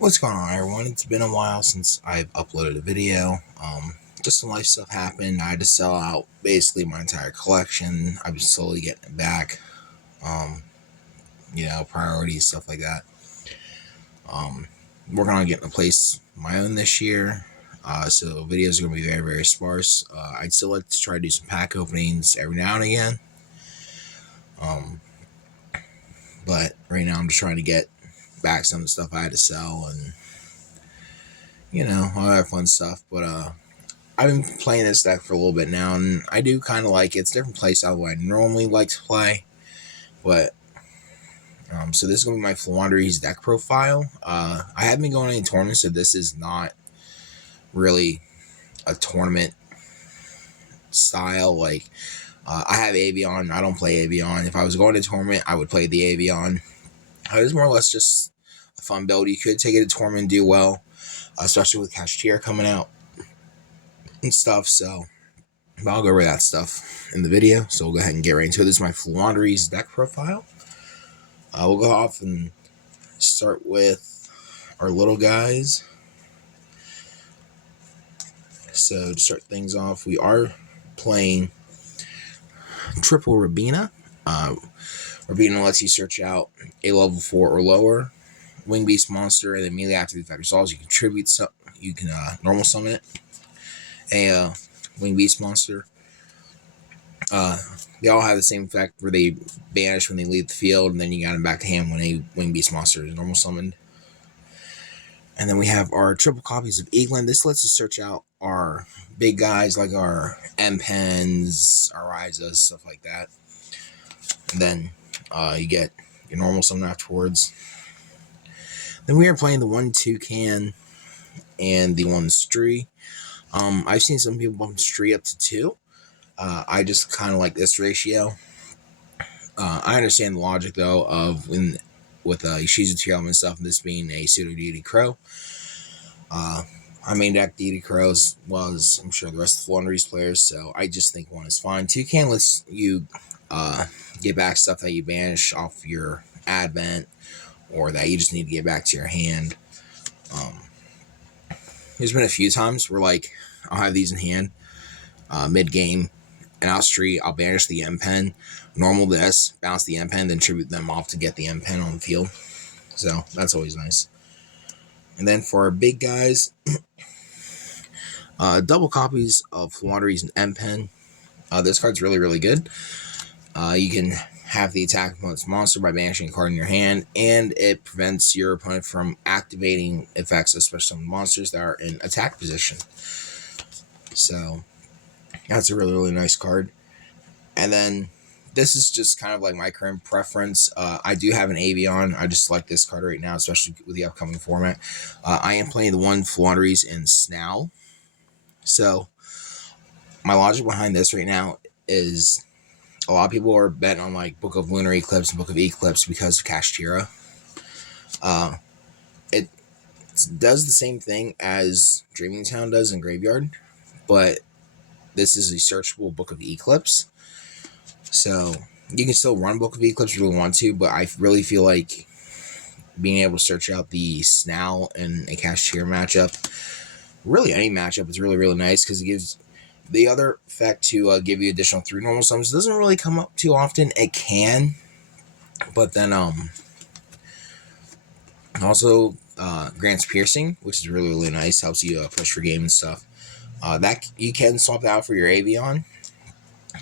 What's going on, everyone? It's been a while since I've uploaded a video. Just some life stuff happened. I had to sell out basically my entire collection. I've been slowly getting it back. Um, Priorities, stuff like that. Working on getting a place of my own this year. So videos are going to be very, very sparse. I'd still like to try to do some pack openings every now and again. But right now I'm just trying to get back some of the stuff I had to sell and, all that fun stuff. But, I've been playing this deck for a little bit now, and I do kind of like it. It's a different play style than I normally like to play. But, so this is going to be my Floowandereeze deck profile. I haven't been going to any tournaments, so this is not really a tournament style. Like, I have Avion. I don't play Avion. If I was going to a tournament, I would play the Avion. It's more or less just a fun build. You could take it to tournament and do well, especially with Cashier coming out and stuff. So I'll go over that stuff in the video. So we'll go ahead and get right into it. This is my Floowandereeze deck profile. We'll go off and start with our little guys. So to start things off, we are playing Triple Rabina. Rabina lets you search out a level 4 or lower Wing Beast monster, and then immediately after the effect resolves, you can normal summon it. A Wing Beast monster. They all have the same effect where they banish when they leave the field, and then you got them back to hand when a Wing Beast monster is normal summoned. And then we have our triple copies of Eaglin. This lets us search out our big guys like our M-Pens, our Ryzas, stuff like that. And then you get your normal summon afterwards. Then we are playing the 1 Toucan and the 1 Stree. I've seen some people bump Stree up to 2. I just kind of like this ratio. I understand the logic, though, of with Yoshizu Tearlum and stuff, and this being a pseudo deity crow. I main deck deity crows was, I'm sure, the rest of the Floowandereeze players, so I just think 1 is fine. Toucan lets you get back stuff that you banish off your advent, or that you just need to get back to your hand. There's been a few times where, like, I'll have these in hand mid-game, and I'll banish the M-Pen, normal this, bounce the M-Pen, then tribute them off to get the M-Pen on the field. So that's always nice. And then for our big guys, double copies of Floowandereeze and M-Pen. This card's really, really good. You can have the attack opponent's monster by banishing a card in your hand, and it prevents your opponent from activating effects of special monsters that are in attack position. So that's a really, really nice card. And then this is just kind of like my current preference. I do have an Avion. I just like this card right now, especially with the upcoming format. I am playing the 1 Floowandereeze in Snell. So my logic behind this right now is a lot of people are betting on like Book of Lunar Eclipse and Book of Eclipse because of Kashtira. It does the same thing as Dreaming Town does in Graveyard, but this is a searchable Book of Eclipse. So you can still run Book of Eclipse if you really want to, but I really feel like being able to search out the Snell in a Kashtira matchup, really any matchup, is really, really nice because it gives the other effect to give you additional 3 normal summons. It doesn't really come up too often. It can, but then also grants piercing, which is really, really nice. Helps you push for game and stuff. That you can swap that out for your Avion,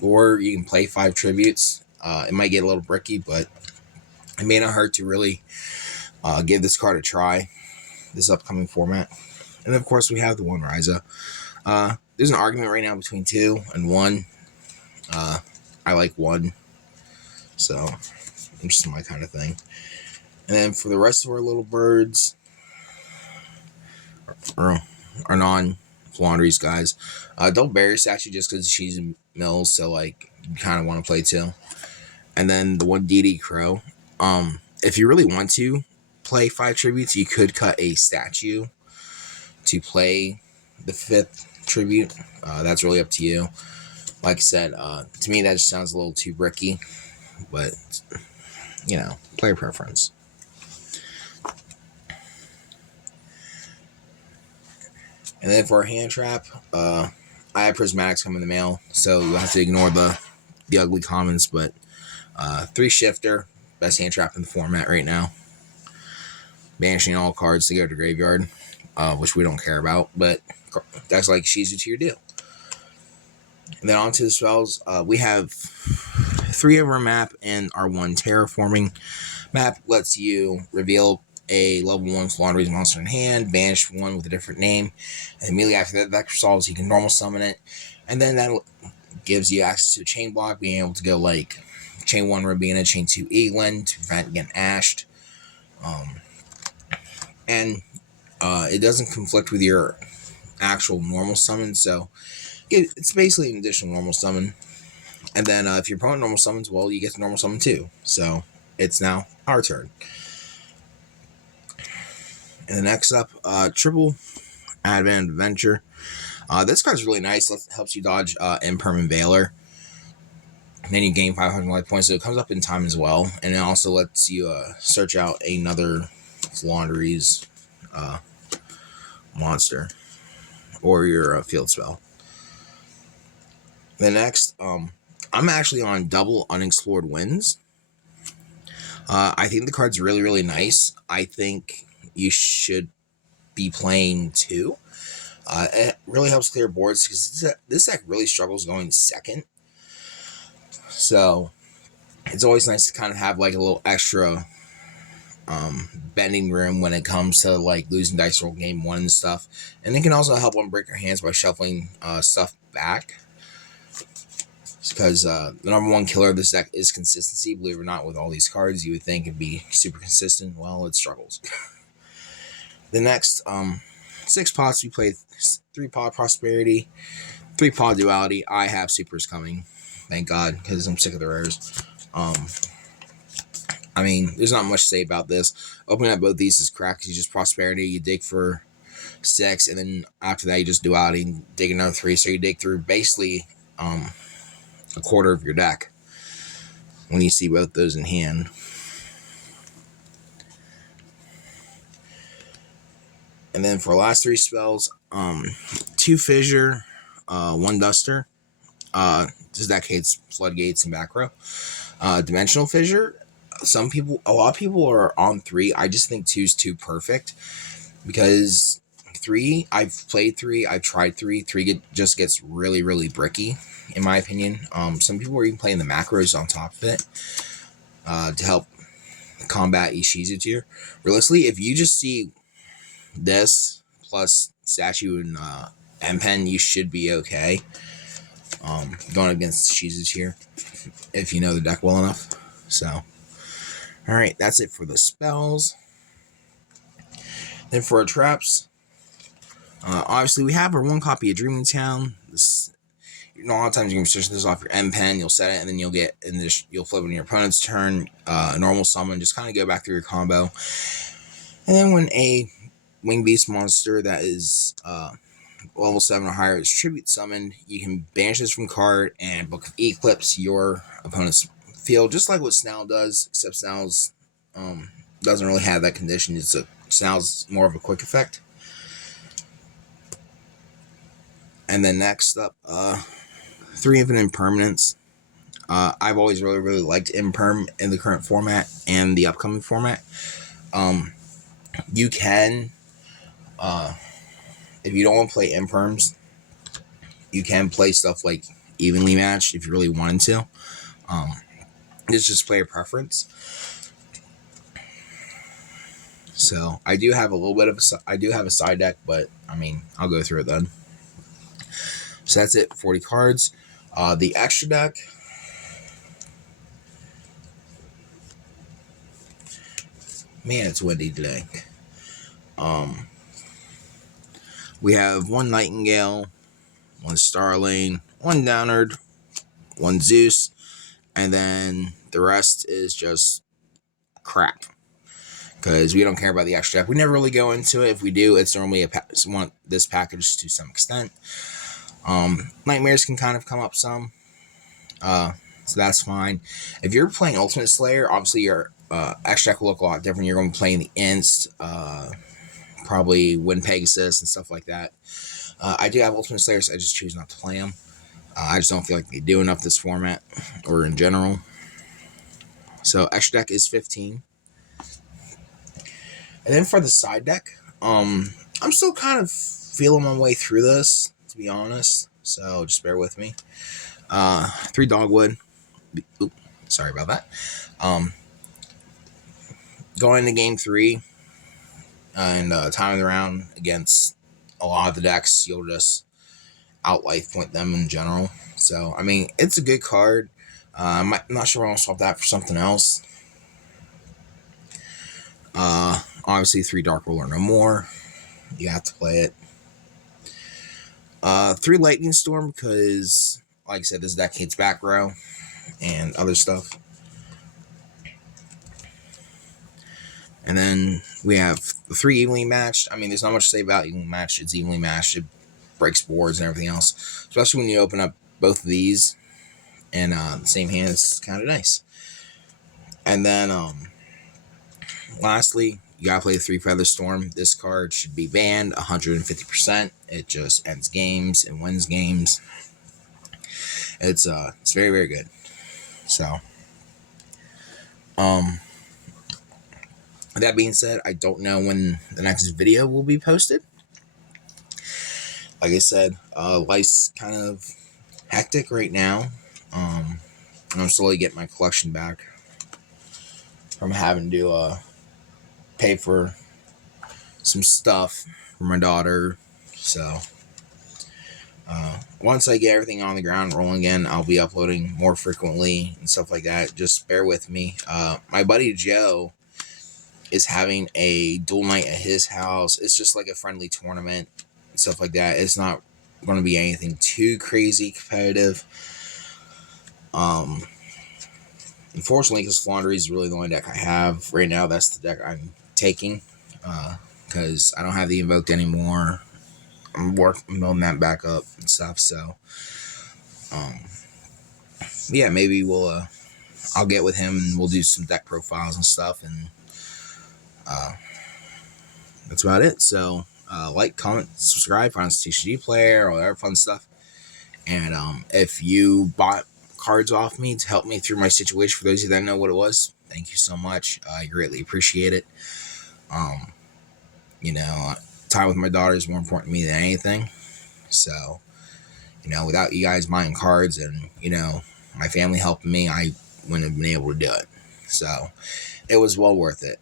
or you can play 5 tributes. It might get a little bricky, but it may not hurt to really give this card a try this upcoming format. And of course, we have the 1 Ryza. There's an argument right now between 2 and 1. I like 1, so just my kind of thing. And then for the rest of our little birds, or our non-Floowandereeze guys, don't bury statue just because she's in mills, so like you kind of want to play 2. And then the 1 DD Crow. If you really want to play 5 tributes, you could cut a statue to play the 5th tribute. That's really up to you. Like I said, to me that just sounds a little too bricky, but player preference. And then for our hand trap, I have prismatics come in the mail, so you'll have to ignore the ugly comments. But 3 shifter, best hand trap in the format right now. Banishing all cards to go to graveyard, which we don't care about, but that's like she's to your deal. And then on to the spells. We have 3 over a map, and our 1 terraforming map lets you reveal a level 1 Floowandereeze monster in hand, banish one with a different name, and immediately after that resolves, you can normal summon it, and then that gives you access to a chain block, being able to go like chain 1 Rabina, chain 2 Eaglin to prevent getting ashed. And it doesn't conflict with your actual normal summon, so it's basically an additional normal summon. And then if your opponent normal summons, well, you get to normal summon too. So it's now our turn. And then next up, triple Advent Adventure. This card's really nice. Helps you dodge Imperm Veiler. And then you gain 500 life points, so it comes up in time as well. And it also lets you search out another Floowandereeze monster or your field spell. The next, I'm actually on double Unexplored Winds. I think the card's really, really nice. I think you should be playing 2. It really helps clear boards because this deck really struggles going second. So it's always nice to kind of have like a little extra bending room when it comes to like losing dice roll game 1 and stuff. And it can also help unbreak your hands by shuffling stuff back. Because the number 1 killer of this deck is consistency. Believe it or not, with all these cards, you would think it'd be super consistent. Well, it struggles. The next 6 pots, we play 3 pot Prosperity, 3 pot Duality. I have supers coming, thank God, because I'm sick of the rares. I mean, there's not much to say about this. Opening up both these is crack. You just Prosperity, you dig for 6, and then after that you just Duality and dig another 3. So you dig through basically a quarter of your deck when you see both those in hand. And then for the last 3 spells, 2 Fissure, 1 Duster. This deck hates Floodgates and back row. Dimensional Fissure. A lot of people are on 3. I just think 2 is too perfect because 3, I've played 3, I've tried 3. 3 just gets really, really bricky, in my opinion. Some people are even playing the macros on top of it to help combat Ishizu tier. Realistically, if you just see this plus Statue and M-Pen, you should be okay going against Ishizu tier if you know the deck well enough. So, alright, that's it for the spells. Then for our traps, obviously we have our 1 copy of Dreaming Town. A lot of times you can switch this off your M-Pen, you'll set it, and then you'll flip it on your opponent's turn, normal summon, just kind of go back through your combo. And then when a Winged Beast monster that is level 7 or higher is tribute summoned, you can banish this from card and Book of Eclipse your opponent's field, just like what Snell does, except Snell's doesn't really have that condition. Snell's more of a quick effect. And then next up, 3 Infinite Impermanence. I've always really, really liked Imperm in the current format and the upcoming format. You can, if you don't want to play Imperms, you can play stuff like Evenly Matched if you really wanted to. It's just player preference. So I do have a little bit of a side deck, but I mean, I'll go through it then. So that's it, 40 cards. The extra deck, man, it's windy today. We have 1 Nightingale, 1 Starling, 1 Downard, 1 Zeus, and then the rest is just crap. Because we don't care about the extra deck. We never really go into it. If we do, it's normally this package to some extent. Nightmares can kind of come up some. So that's fine. If you're playing Ultimate Slayer, obviously your extra deck will look a lot different. You're going to be playing the Inst, probably win Pegasus and stuff like that. I do have Ultimate Slayers. I just choose not to play them. I just don't feel like they do enough this format or in general. So extra deck is 15. And then for the side deck, I'm still kind of feeling my way through this, to be honest. So just bear with me. 3 Dogwood. Oop, sorry about that. Going into game 3 and timing the round against a lot of the decks, you'll just out life point them in general. So, I mean, it's a good card. I'm not sure I want to swap that for something else. Obviously, 3 Dark Roll or no more. You have to play it. 3 Lightning Storm because, like I said, this deck hates back row and other stuff. And then we have the 3 evenly matched. I mean, there's not much to say about evenly matched. It's evenly matched. It breaks boards and everything else. Especially when you open up both of these in the same hand. It's kind of nice. And then, lastly, you gotta play the 3 Feather Storm. This card should be banned 150%. It just ends games and wins games. It's very, very good. So, that being said, I don't know when the next video will be posted. Like I said, life's kind of hectic right now. And I'm slowly getting my collection back from having to pay for some stuff for my daughter. So once I get everything on the ground rolling again, I'll be uploading more frequently and stuff like that. Just bear with me. My buddy Joe is having a duel night at his house. It's just like a friendly tournament and stuff like that. It's not going to be anything too crazy competitive. Unfortunately, because Floowandereeze is really the only deck I have right now. That's the deck I'm taking because I don't have the Invoked anymore. I'm building that back up and stuff. So, yeah, maybe I'll get with him and we'll do some deck profiles and stuff, and that's about it. So, like, comment, subscribe, find us a TCG player, all that other fun stuff. And if you bought cards off me to help me through my situation, for those of you that know what it was, thank you so much. I greatly appreciate it. Time with my daughter is more important to me than anything. So, without you guys buying cards and, my family helping me, I wouldn't have been able to do it. So, it was well worth it.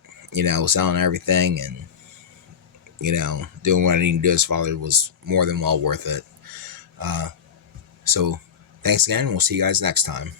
Selling everything and, doing what I needed to do as father was more than well worth it. So, thanks again. We'll see you guys next time.